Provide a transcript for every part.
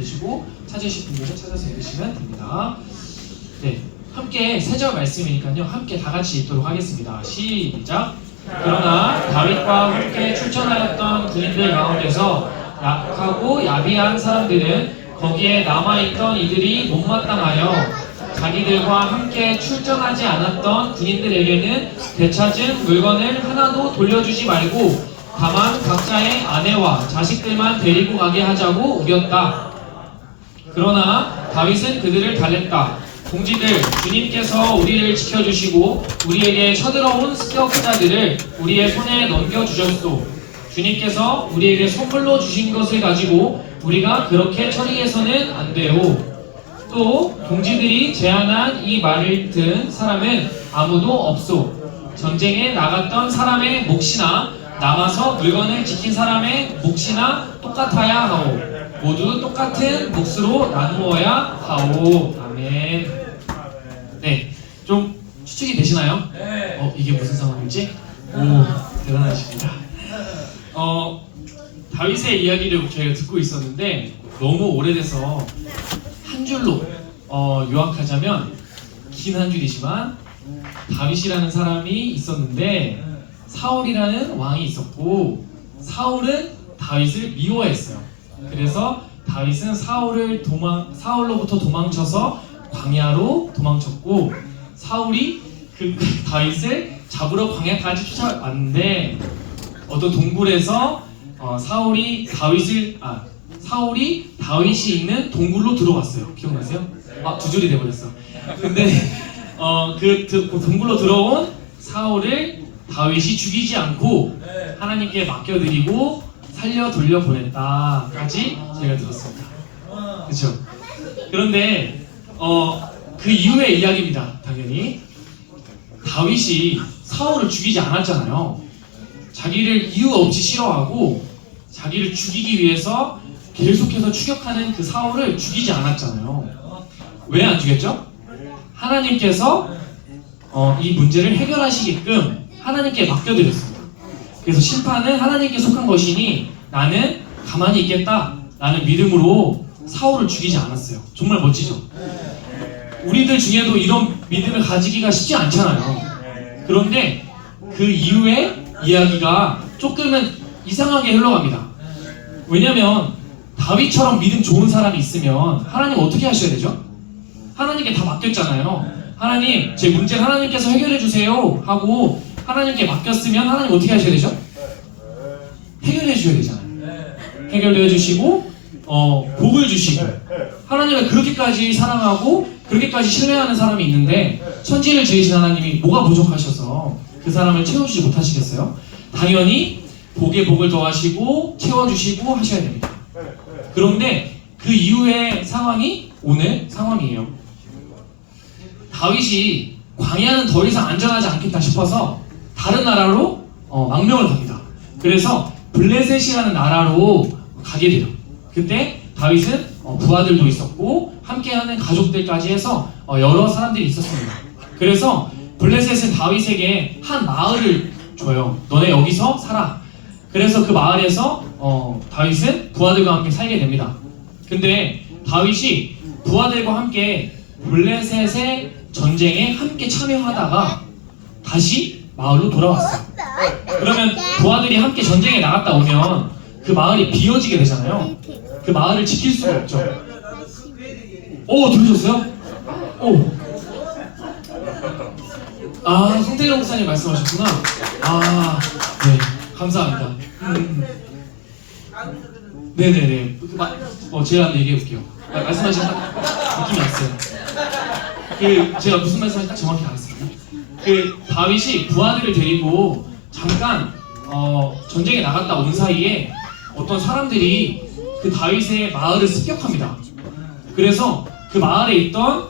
되시고 찾으실 분들은 찾아서 읽으시면 됩니다. 네, 함께 세 절 말씀이니까요. 함께 다 같이 읽도록 하겠습니다. 시작! 그러나 다윗과 함께 출전하였던 군인들 가운데서 약하고 야비한 사람들은 거기에 남아있던 이들이 못마땅하여 자기들과 함께 출전하지 않았던 군인들에게는 되찾은 물건을 하나도 돌려주지 말고 다만 각자의 아내와 자식들만 데리고 가게 하자고 우겼다. 그러나 다윗은 그들을 달랬다. 공지들, 주님께서 우리를 지켜주시고 우리에게 쳐들어온 습격자들을 우리의 손에 넘겨주셨소. 주님께서 우리에게 선물로 주신 것을 가지고 우리가 그렇게 처리해서는 안 돼요. 또 공지들이 제안한 이 말을 들은 사람은 아무도 없소. 전쟁에 나갔던 사람의 몫이나 남아서 물건을 지킨 사람의 몫이나 똑같아야 하오. 모두 똑같은 몫으로 나누어야 하오. 아멘. 네, 좀 추측이 되시나요? 이게 무슨 상황일지? 오, 대단하십니다. 다윗의 이야기를 저희가 듣고 있었는데 너무 오래돼서 한 줄로 요약하자면 긴 한 줄이지만 다윗이라는 사람이 있었는데 사울이라는 왕이 있었고 사울은 다윗을 미워했어요. 그래서 다윗은 사울로부터 도망쳐서 광야로 도망쳤고 다윗을 잡으러 광야까지 쫓아왔는데 어떤 동굴에서 사울이 다윗이 있는 동굴로 들어왔어요. 기억나세요? 두 줄이 돼버렸어. 근데 그 동굴로 들어온 사울을 다윗이 죽이지 않고 하나님께 맡겨드리고 살려 돌려보냈다까지 제가 들었습니다. 그렇죠? 그런데 그 이후의 이야기입니다. 당연히 다윗이 사울을 죽이지 않았잖아요. 자기를 이유 없이 싫어하고 자기를 죽이기 위해서 계속해서 추격하는 그 사울을 죽이지 않았잖아요. 왜 안 죽였죠? 하나님께서 이 문제를 해결하시게끔 하나님께 맡겨드렸습니다. 그래서 심판은 하나님께 속한 것이니 나는 가만히 있겠다 라는 믿음으로 사울을 죽이지 않았어요. 정말 멋지죠? 우리들 중에도 이런 믿음을 가지기가 쉽지 않잖아요. 그런데 그 이후에 이야기가 조금은 이상하게 흘러갑니다. 왜냐면 다윗처럼 믿음 좋은 사람이 있으면 하나님 어떻게 하셔야 되죠? 하나님께 다 맡겼잖아요. 하나님, 제 문제를 하나님께서 해결해 주세요 하고 하나님께 맡겼으면 하나님 어떻게 하셔야 되죠? 해결해 주셔야 되잖아요. 해결해 주시고 복을 주시고 하나님을 그렇게까지 사랑하고 그렇게까지 신뢰하는 사람이 있는데 천지를 지으신 하나님이 뭐가 부족하셔서 그 사람을 채워주지 못하시겠어요? 당연히 복에 복을 더하시고 채워주시고 하셔야 됩니다. 그런데 그 이후의 상황이 오늘 상황이에요. 다윗이 광야는 더 이상 안전하지 않겠다 싶어서 다른 나라로 망명을 갑니다. 그래서 블레셋이라는 나라로 가게 돼요. 그때 다윗은 부하들도 있었고 함께하는 가족들까지 해서 여러 사람들이 있었습니다. 그래서 블레셋은 다윗에게 한 마을을 줘요. 너네 여기서 살아. 그래서 그 마을에서 다윗은 부하들과 함께 살게 됩니다. 근데 다윗이 부하들과 함께 블레셋의 전쟁에 함께 참여하다가 다시 마을로 돌아왔어요. 그러면 부하들이 함께 전쟁에 나갔다 오면 그 마을이 비어지게 되잖아요. 그 마을을 지킬 수가 없죠. 들으셨어요? 성태경 목사님 말씀하셨구나. 네, 감사합니다. 네네네. 제가 한번 얘기해 볼게요. 말씀하신 느낌이 왔어요. 제가 무슨 말씀하신지 딱 정확히 알았습니다. 다윗이 부하들을 데리고 잠깐 전쟁에 나갔다 온 사이에 어떤 사람들이 그 다윗의 마을을 습격합니다. 그래서 그 마을에 있던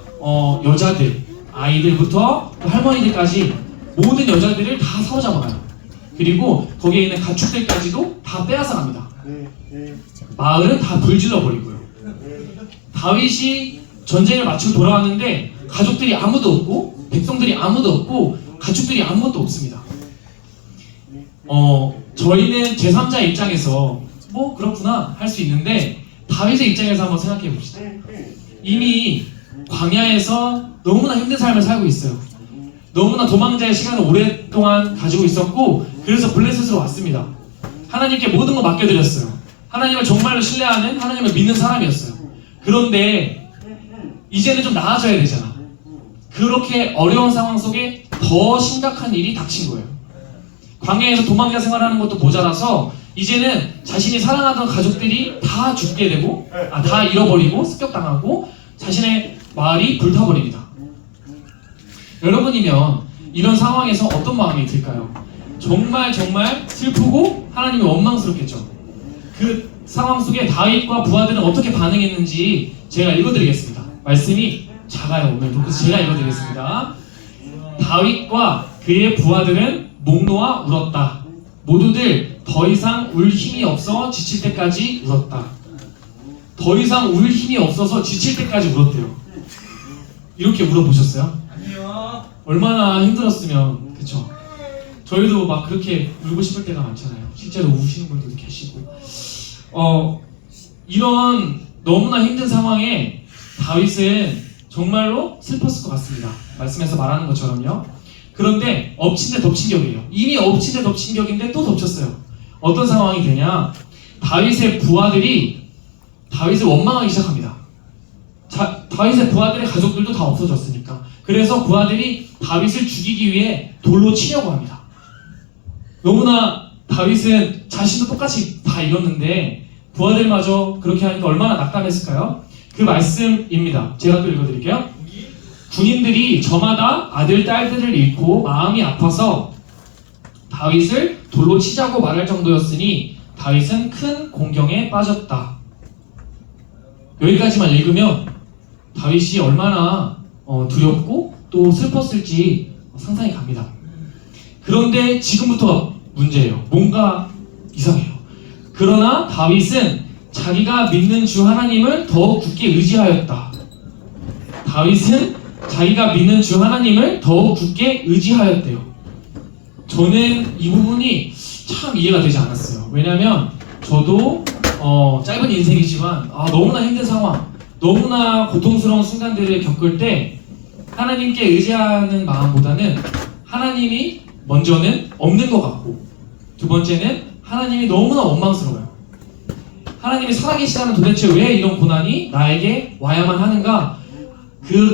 여자들, 아이들부터 할머니들까지 모든 여자들을 다 사로잡아가요. 그리고 거기에 있는 가축들까지도 다 빼앗아갑니다. 마을은 다 불질러 버리고요. 다윗이 전쟁을 마치고 돌아왔는데 가족들이 아무도 없고 백성들이 아무도 없고 가축들이 아무것도 없습니다. 저희는 제3자 입장에서 그렇구나 할 수 있는데 다윗의 입장에서 한번 생각해 봅시다. 이미 광야에서 너무나 힘든 삶을 살고 있어요. 너무나 도망자의 시간을 오랫동안 가지고 있었고, 그래서 블레셋으로 왔습니다. 하나님께 모든 거 맡겨드렸어요. 하나님을 정말로 신뢰하는, 하나님을 믿는 사람이었어요. 그런데 이제는 좀 나아져야 되잖아. 그렇게 어려운 상황 속에 더 심각한 일이 닥친 거예요. 광야에서 도망자 생활하는 것도 모자라서 이제는 자신이 사랑하던 가족들이 다 죽게 되고, 다 잃어버리고 습격당하고 자신의 마을이 불타버립니다. 여러분이면 이런 상황에서 어떤 마음이 들까요? 정말 슬프고 하나님이 원망스럽겠죠. 그 상황 속에 다윗과 부하들은 어떻게 반응했는지 제가 읽어드리겠습니다. 말씀이 작아요 오늘도. 그래서 제가 읽어드리겠습니다. 다윗과 그의 부하들은 목 놓아 울었다. 모두들 더 이상 울 힘이 없어 지칠 때까지 울었다. 더 이상 울 힘이 없어서 지칠 때까지 울었대요. 이렇게 울어보셨어요? 아니요. 얼마나 힘들었으면, 그쵸? 저희도 막 그렇게 울고 싶을 때가 많잖아요. 실제로 우시는 분들도 계시고. 이런 너무나 힘든 상황에 다윗은 정말로 슬펐을 것 같습니다. 말씀에서 말하는 것처럼요. 그런데 엎친 데 덮친 격이에요. 이미 엎친 데 덮친 격인데 또 덮쳤어요. 어떤 상황이 되냐? 다윗의 부하들이 다윗을 원망하기 시작합니다. 다윗의 부하들의 가족들도 다 없어졌으니까. 그래서 부하들이 다윗을 죽이기 위해 돌로 치려고 합니다. 너무나 다윗은 자신도 똑같이 다 잃었는데 부하들마저 그렇게 하니까 얼마나 낙담했을까요? 그 말씀입니다. 제가 또 읽어드릴게요. 군인들이 저마다 아들, 딸들을 잃고 마음이 아파서 다윗을 돌로 치자고 말할 정도였으니 다윗은 큰 공경에 빠졌다. 여기까지만 읽으면 다윗이 얼마나 두렵고 또 슬펐을지 상상이 갑니다. 그런데 지금부터 문제예요. 뭔가 이상해요. 그러나 다윗은 자기가 믿는 주 하나님을 더욱 굳게 의지하였다. 다윗은 자기가 믿는 주 하나님을 더욱 굳게 의지하였대요. 저는 이 부분이 참 이해가 되지 않았어요. 왜냐면 저도 짧은 인생이지만 너무나 힘든 상황, 너무나 고통스러운 순간들을 겪을 때 하나님께 의지하는 마음보다는 하나님이 먼저는 없는 것 같고, 두 번째는 하나님이 너무나 원망스러워요. 하나님이 살아계시다면 도대체 왜 이런 고난이 나에게 와야만 하는가?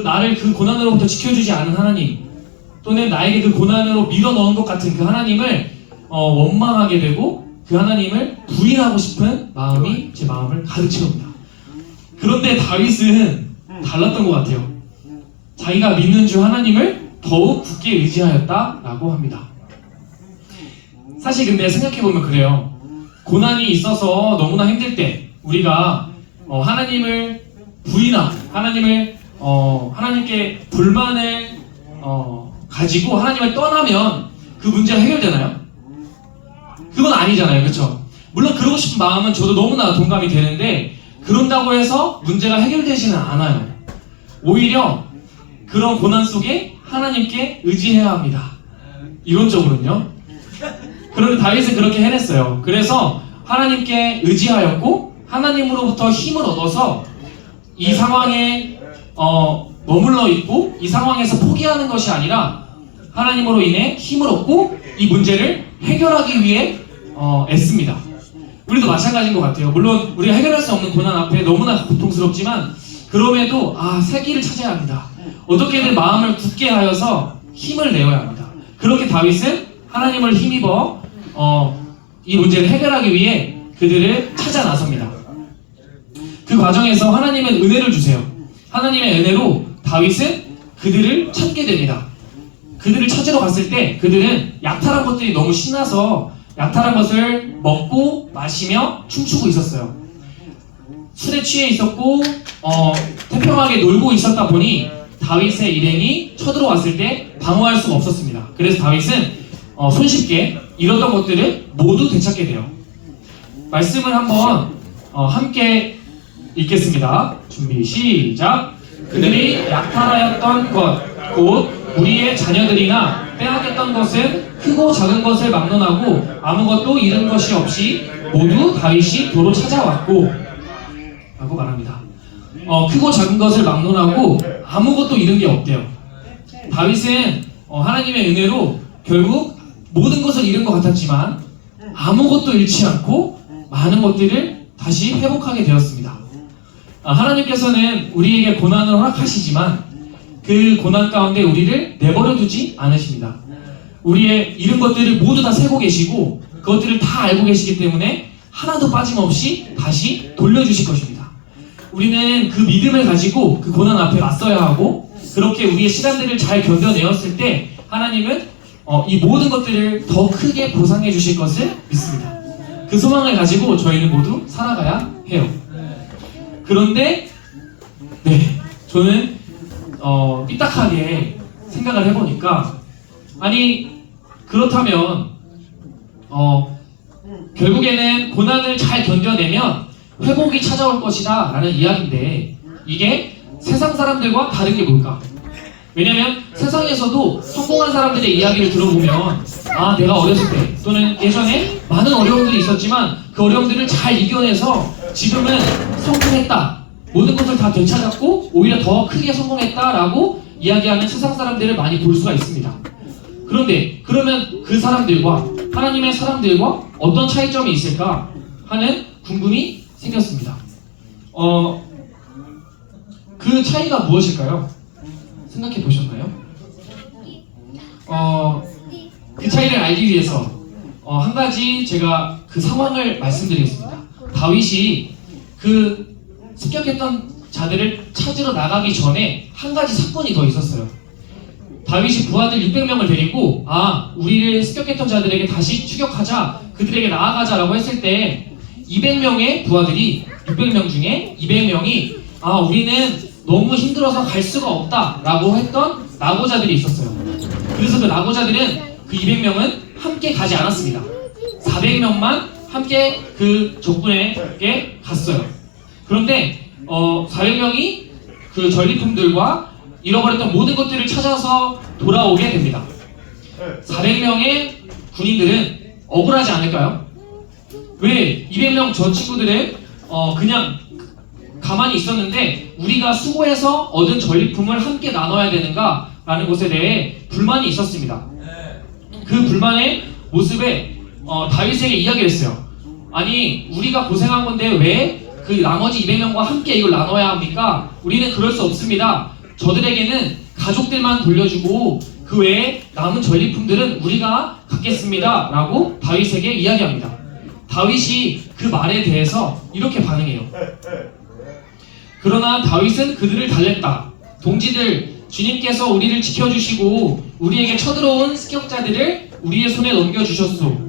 나를 그 고난으로부터 지켜주지 않은 하나님, 또는 나에게 그 고난으로 밀어넣은 것 같은 그 하나님을 원망하게 되고 그 하나님을 부인하고 싶은 마음이 제 마음을 가득 채웁니다. 그런데 다윗은 달랐던 것 같아요. 자기가 믿는 주 하나님을 더욱 굳게 의지하였다라고 합니다. 사실 근데 생각해보면 그래요. 고난이 있어서 너무나 힘들 때 우리가 하나님을 부인하고 하나님께 불만을 가지고 하나님을 떠나면 그 문제가 해결되나요? 그건 아니잖아요. 그렇죠? 물론 그러고 싶은 마음은 저도 너무나 동감이 되는데 그런다고 해서 문제가 해결되지는 않아요. 오히려 그런 고난 속에 하나님께 의지해야 합니다. 이론적으로는요. 그런데 다윗은 그렇게 해냈어요. 그래서 하나님께 의지하였고 하나님으로부터 힘을 얻어서 이 상황에 머물러 있고 이 상황에서 포기하는 것이 아니라 하나님으로 인해 힘을 얻고 이 문제를 해결하기 위해 애씁니다. 우리도 마찬가지인 것 같아요. 물론 우리가 해결할 수 없는 고난 앞에 너무나 고통스럽지만 그럼에도 새 길을 찾아야 합니다. 어떻게든 마음을 굳게 하여서 힘을 내어야 합니다. 그렇게 다윗은 하나님을 힘입어 이 문제를 해결하기 위해 그들을 찾아 나섭니다. 그 과정에서 하나님은 은혜를 주세요. 하나님의 은혜로 다윗은 그들을 찾게 됩니다. 그들을 찾으러 갔을 때 그들은 약탈한 것들이 너무 신나서 약탈한 것을 먹고 마시며 춤추고 있었어요. 술에 취해 있었고 태평하게 놀고 있었다 보니 다윗의 일행이 쳐들어왔을 때 방어할 수가 없었습니다. 그래서 다윗은 손쉽게 잃었던 것들을 모두 되찾게 돼요. 말씀을 한번 함께 읽겠습니다. 준비 시작. 그들이 약탈하였던 것 곧 우리의 자녀들이나 빼앗겼던 것은 크고 작은 것을 막론하고 아무것도 잃은 것이 없이 모두 다윗이 도로 찾아왔고, 라고 말합니다. 크고 작은 것을 막론하고 아무것도 잃은 게 없대요. 다윗은 하나님의 은혜로 결국 모든 것을 잃은 것 같았지만 아무것도 잃지 않고 많은 것들을 다시 회복하게 되었습니다. 하나님께서는 우리에게 고난을 허락하시지만 그 고난 가운데 우리를 내버려 두지 않으십니다. 우리의 잃은 것들을 모두 다 세고 계시고 그것들을 다 알고 계시기 때문에 하나도 빠짐없이 다시 돌려주실 것입니다. 우리는 그 믿음을 가지고 그 고난 앞에 맞서야 하고 그렇게 우리의 시간들을 잘 견뎌내었을 때 하나님은 이 모든 것들을 더 크게 보상해 주실 것을 믿습니다. 그 소망을 가지고 저희는 모두 살아가야 해요. 그런데 저는 삐딱하게 생각을 해보니까 아니 그렇다면 결국에는 고난을 잘 견뎌내면 회복이 찾아올 것이다 라는 이야기인데 이게 세상 사람들과 다른 게 뭘까? 왜냐면 세상에서도 성공한 사람들의 이야기를 들어보면 내가 어렸을 때 또는 예전에 많은 어려움들이 있었지만 그 어려움들을 잘 이겨내서 지금은 성공했다, 모든 것을 다 되찾았고 오히려 더 크게 성공했다라고 이야기하는 세상 사람들을 많이 볼 수가 있습니다. 그런데 그러면 그 사람들과 하나님의 사람들과 어떤 차이점이 있을까 하는 궁금이 생겼습니다. 그 차이가 무엇일까요? 생각해 보셨나요? 그 차이를 알기 위해서 한 가지 제가 그 상황을 말씀드리겠습니다. 다윗이 그 습격했던 자들을 찾으러 나가기 전에 한 가지 사건이 더 있었어요. 다윗이 부하들 600명을 데리고 우리를 습격했던 자들에게 다시 추격하자, 그들에게 나아가자라고 했을 때 200명의 부하들이 600명 중에 200명이 우리는 너무 힘들어서 갈 수가 없다 라고 했던 낙오자들이 있었어요. 그래서 그 낙오자들은 그 200명은 함께 가지 않았습니다. 400명만 함께 그 적군에게 갔어요. 그런데 400명이 그 전리품들과 잃어버렸던 모든 것들을 찾아서 돌아오게 됩니다. 400명의 군인들은 억울하지 않을까요? 왜 200명 저 친구들은 그냥 가만히 있었는데 우리가 수고해서 얻은 전리품을 함께 나눠야 되는가 라는 것에 대해 불만이 있었습니다. 그 불만의 모습에 다윗에게 이야기를 했어요. 아니 우리가 고생한 건데 왜 그 나머지 200명과 함께 이걸 나눠야 합니까? 우리는 그럴 수 없습니다. 저들에게는 가족들만 돌려주고 그 외에 남은 전리품들은 우리가 갖겠습니다 라고 다윗에게 이야기합니다. 다윗이 그 말에 대해서 이렇게 반응해요. 그러나 다윗은 그들을 달랬다. 동지들, 주님께서 우리를 지켜주시고 우리에게 쳐들어온 습격자들을 우리의 손에 넘겨주셨소.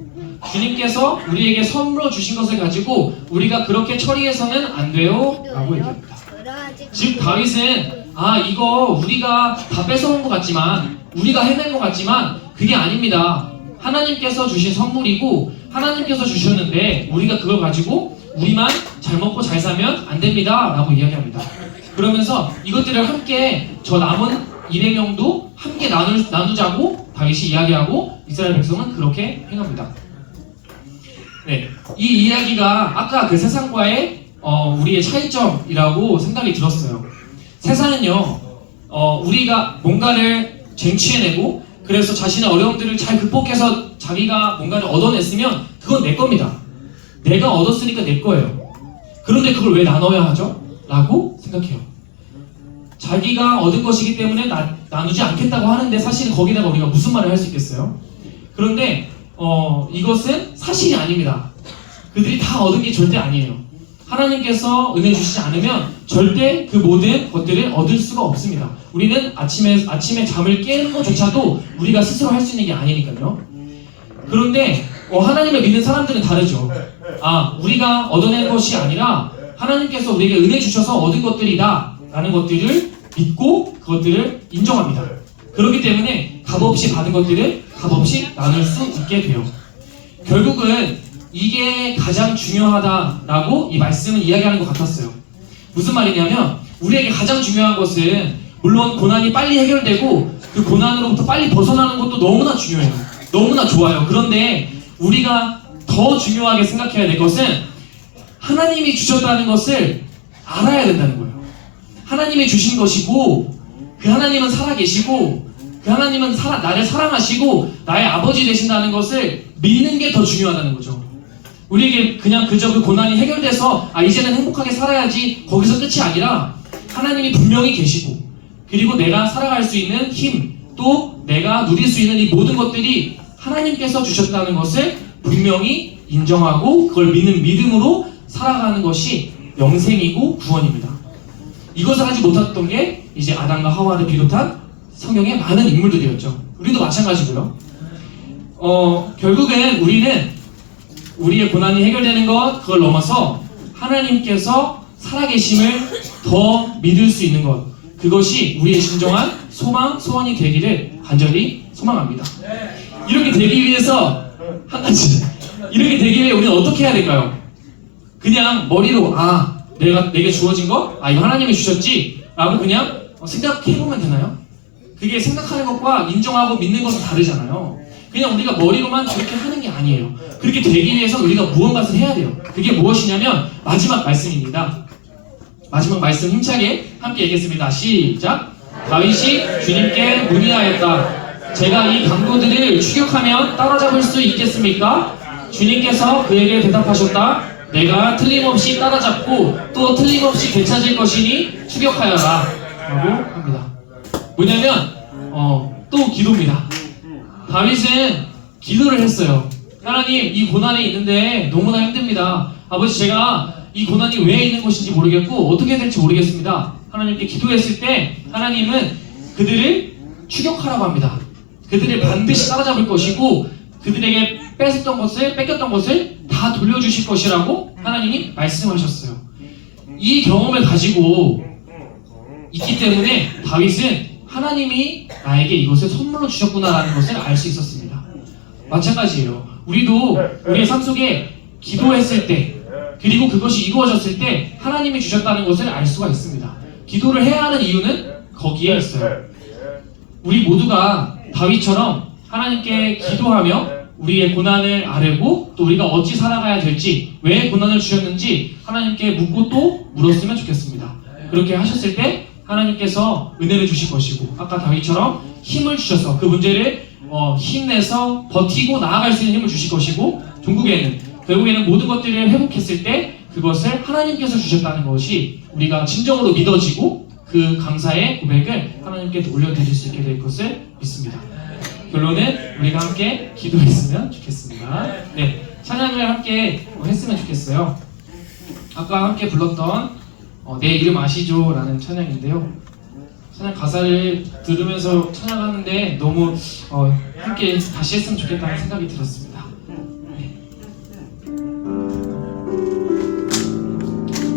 주님께서 우리에게 선물로 주신 것을 가지고 우리가 그렇게 처리해서는 안 돼요 라고 얘기합니다. 즉 다윗은 이거 우리가 다 뺏어온 것 같지만 우리가 해낸 것 같지만 그게 아닙니다. 하나님께서 주신 선물이고 하나님께서 주셨는데 우리가 그걸 가지고 우리만 잘 먹고 잘 살면 안 됩니다 라고 이야기합니다. 그러면서 이것들을 함께 저 남은 200명도 함께 나누자고 다윗이 이야기하고 이스라엘 백성은 그렇게 행합니다. 이 이야기가 아까 그 세상과의 우리의 차이점이라고 생각이 들었어요. 세상은요 우리가 뭔가를 쟁취해내고 그래서 자신의 어려움들을 잘 극복해서 자기가 뭔가를 얻어냈으면 그건 내 겁니다. 내가 얻었으니까 내 거예요. 그런데 그걸 왜 나눠야 하죠? 라고 생각해요. 자기가 얻은 것이기 때문에 나누지 않겠다고 하는데 사실은 거기다가 우리가 무슨 말을 할 수 있겠어요? 그런데 이것은 사실이 아닙니다. 그들이 다 얻은 게 절대 아니에요. 하나님께서 은혜 주시지 않으면 절대 그 모든 것들을 얻을 수가 없습니다. 우리는 아침에 잠을 깨는 것조차도 우리가 스스로 할 수 있는 게 아니니까요. 그런데 하나님을 믿는 사람들은 다르죠. 우리가 얻어낸 것이 아니라 하나님께서 우리에게 은혜 주셔서 얻은 것들이다 라는 것들을 믿고 그것들을 인정합니다. 그렇기 때문에 값없이 받은 것들을 값없이 나눌 수 있게 돼요. 결국은 이게 가장 중요하다라고 이 말씀은 이야기하는 것 같았어요. 무슨 말이냐면 우리에게 가장 중요한 것은 물론 고난이 빨리 해결되고 그 고난으로부터 빨리 벗어나는 것도 너무나 중요해요. 너무나 좋아요. 그런데 우리가 더 중요하게 생각해야 될 것은 하나님이 주셨다는 것을 알아야 된다는 거예요. 하나님이 주신 것이고 그 하나님은 살아계시고 그 하나님은 나를 사랑하시고 나의 아버지 되신다는 것을 믿는 게 더 중요하다는 거죠. 우리에게 그냥 그저 그 고난이 해결돼서 이제는 행복하게 살아야지 거기서 끝이 아니라 하나님이 분명히 계시고 그리고 내가 살아갈 수 있는 힘 또 내가 누릴 수 있는 이 모든 것들이 하나님께서 주셨다는 것을 분명히 인정하고 그걸 믿는 믿음으로 살아가는 것이 영생이고 구원입니다. 이것을 하지 못했던 게 이제 아담과 하와를 비롯한 성경의 많은 인물들이었죠. 우리도 마찬가지고요. 결국엔 우리는 우리의 고난이 해결되는 것 그걸 넘어서 하나님께서 살아계심을 더 믿을 수 있는 것 그것이 우리의 진정한 소망, 소원이 되기를 간절히 소망합니다. 이렇게 되기 위해서 한 가지 이렇게 되기 위해 우리는 어떻게 해야 될까요? 그냥 머리로 내게 주어진 거? 이거 하나님이 주셨지? 라고 그냥 생각해보면 되나요? 그게 생각하는 것과 인정하고 믿는 것은 다르잖아요. 그냥 우리가 머리로만 그렇게 하는 게 아니에요. 그렇게 되기 위해서 우리가 무언가를 해야 돼요. 그게 무엇이냐면 마지막 말씀입니다. 마지막 말씀 힘차게 함께 얘기했습니다. 시작! 다윗이 주님께 문의하였다. 제가 이 강도들을 추격하면 따라잡을 수 있겠습니까? 주님께서 그에게 대답하셨다. 내가 틀림없이 따라잡고 또 틀림없이 되찾을 것이니 추격하여라 라고 합니다. 뭐냐면 또 기도입니다. 다윗은 기도를 했어요. 하나님 이 고난에 있는데 너무나 힘듭니다. 아버지 제가 이 고난이 왜 있는 것인지 모르겠고 어떻게 될지 모르겠습니다. 하나님께 기도했을 때 하나님은 그들을 추격하라고 합니다. 그들을 반드시 따라잡을 것이고 그들에게 뺏겼던 것을 다 돌려주실 것이라고 하나님이 말씀하셨어요. 이 경험을 가지고 있기 때문에 다윗은 하나님이 나에게 이것을 선물로 주셨구나라는 것을 알 수 있었습니다. 마찬가지예요. 우리도 우리의 삶 속에 기도했을 때 그리고 그것이 이루어졌을 때 하나님이 주셨다는 것을 알 수가 있습니다. 기도를 해야 하는 이유는 거기에 있어요. 우리 모두가 다윗처럼 하나님께 기도하며 우리의 고난을 아뢰고 또 우리가 어찌 살아가야 될지 왜 고난을 주셨는지 하나님께 묻고 또 물었으면 좋겠습니다. 그렇게 하셨을 때 하나님께서 은혜를 주실 것이고 아까 다윗처럼 힘을 주셔서 그 문제를 힘내서 버티고 나아갈 수 있는 힘을 주실 것이고 결국에는 모든 것들을 회복했을 때 그것을 하나님께서 주셨다는 것이 우리가 진정으로 믿어지고 그 감사의 고백을 하나님께 올려드릴 수 있게 될 것을 믿습니다. 결론은 우리가 함께 기도했으면 좋겠습니다. 네, 찬양을 함께 했으면 좋겠어요. 아까 함께 불렀던 내 이름 아시죠? 라는 찬양인데요. 찬양 가사를 들으면서 찬양하는데 너무 함께 다시 했으면 좋겠다는 생각이 들었습니다.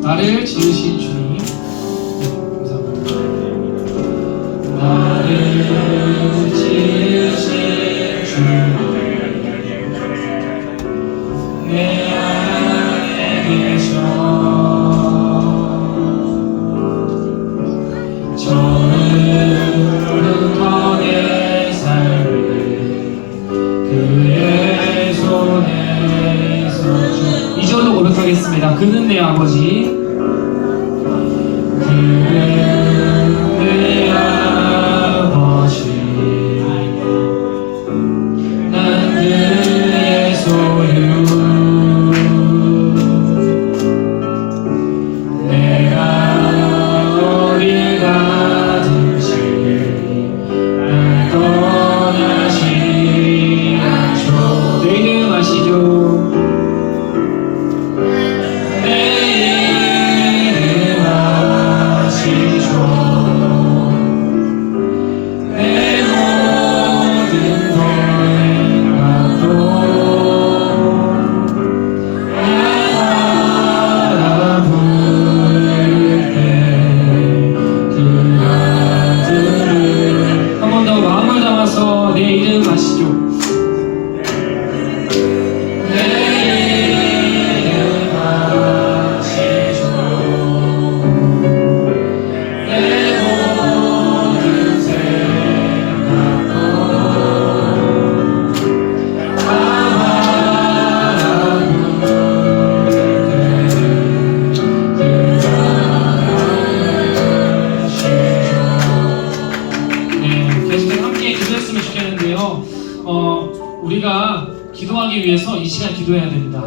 나를 지으신 주님, 감사합니다. 나를 지으신 주님, 내 안에 계셔. 저는 내 삶을 그의 손에서 주. 2절로 고백하겠습니다. 그는 내 아버지 해결하기 위해서 이 시간 기도해야 됩니다.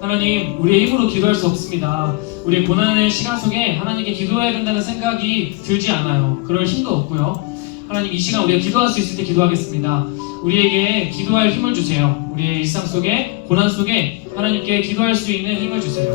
하나님, 우리의 힘으로 기도할 수 없습니다. 우리의 고난의 시간 속에 하나님께 기도해야 된다는 생각이 들지 않아요. 그럴 힘도 없고요. 하나님, 이 시간 우리가 기도할 수 있을 때 기도하겠습니다. 우리에게 기도할 힘을 주세요. 우리의 일상 속에, 고난 속에 하나님께 기도할 수 있는 힘을 주세요.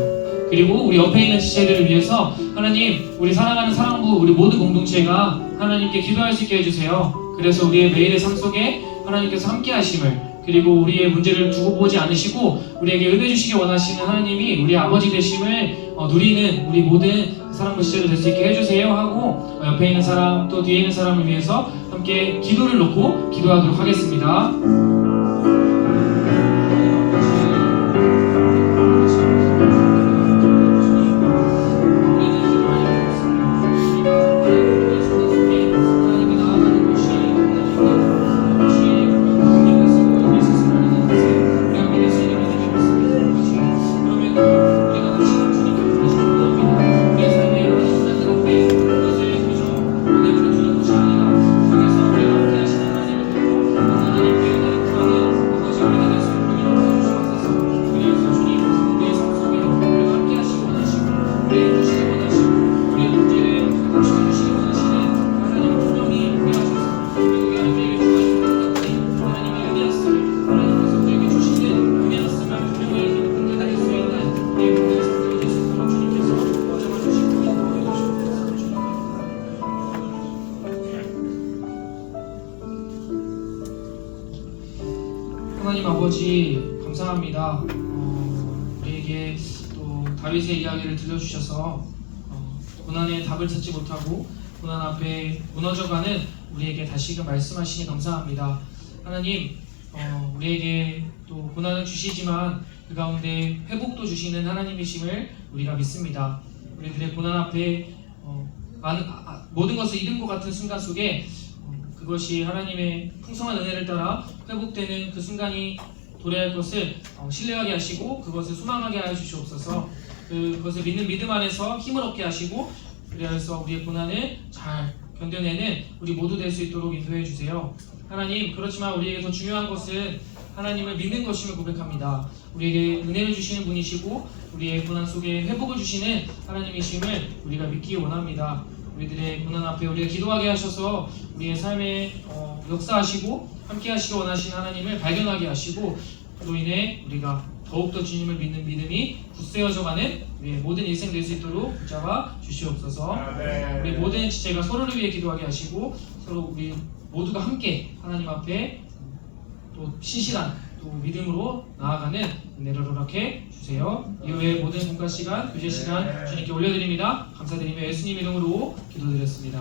그리고 우리 옆에 있는 지체들을 위해서 하나님, 우리 사랑하는 사랑부, 우리 모든 공동체가 하나님께 기도할 수 있게 해주세요. 그래서 우리의 매일의 삶 속에 하나님께서 함께 하심을, 그리고 우리의 문제를 두고 보지 않으시고 우리에게 은혜 주시기 원하시는 하나님이 우리의 아버지 되심을 누리는 우리 모든 사랑부 지체들 될 수 있게 해주세요 하고, 옆에 있는 사람 또 뒤에 있는 사람을 위해서 함께 기도를 놓고 기도하도록 하겠습니다. 하나님 아버지, 감사합니다. 우리에게 또 다윗의 이야기를 들려주셔서 고난의 답을 찾지 못하고 고난 앞에 무너져가는 우리에게 다시금 말씀하시니 감사합니다. 하나님, 우리에게 또 고난을 주시지만 그 가운데 회복도 주시는 하나님이심을 우리가 믿습니다. 우리들의 고난 앞에 모든 것을 잃은 것 같은 순간 속에 그것이 하나님의 풍성한 은혜를 따라 회복되는 그 순간이 도래할 것을 신뢰하게 하시고 그것을 소망하게 하여 주시옵소서. 그것을 믿는 믿음 안에서 힘을 얻게 하시고, 그래서 우리의 고난을 잘 견뎌내는 우리 모두 될 수 있도록 인도해 주세요. 하나님, 그렇지만 우리에게 더 중요한 것은 하나님을 믿는 것임을 고백합니다. 우리에게 은혜를 주시는 분이시고 우리의 고난 속에 회복을 주시는 하나님이심을 우리가 믿기 원합니다. 우리들의 고난 앞에 우리가 기도하게 하셔서 우리의 삶에 역사하시고 함께 하시기 원하시는 하나님을 발견하게 하시고, 그로 인해 우리가 더욱더 주님을 믿는 믿음이 굳세어져가는 우리의 모든 인생 될 수 있도록 붙잡아 주시옵소서. 우리 모든 지체가 서로를 위해 기도하게 하시고 서로 우리 모두가 함께 하나님 앞에 또 신실한 또 믿음으로 나아가는 은혜를 허락해 주세요. 이후에 모든 공과 시간, 교제 시간 주님께 올려드립니다. 감사드리며 예수님 이름으로 기도드렸습니다.